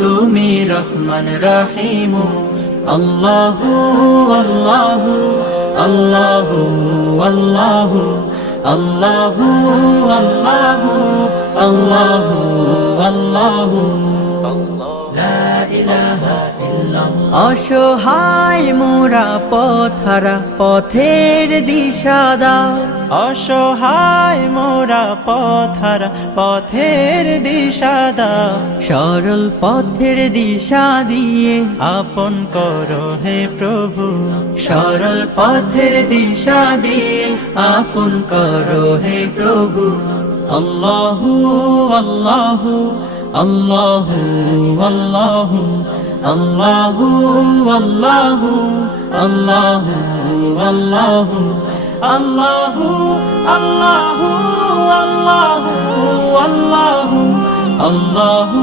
তুমি রহমান রহিম। আল্লাহু আল্লাহু আল্লাহু আল্লাহু আল্লাহু আল্লাহু আল্লাহু আল্লাহু লা ইলাহা ইল্লাল্লাহ। অসহায় মোরা পথহারা পথের দিশা দাও, অসহায় মোরা পথহারা পথের দিশা দাও। সরল পথের দিশা দিয়ে আপন করো হে প্রভু, সরল পথের দিশা দিয়ে আপন করো হে প্রভু। আল্লাহু আল্লাহু আল্লাহু আল্লাহু আল্লাহু আল্লাহু আল্লাহু আল্লাহু আল্লাহু আল্লাহু আল্লাহু আল্লাহু আল্লাহু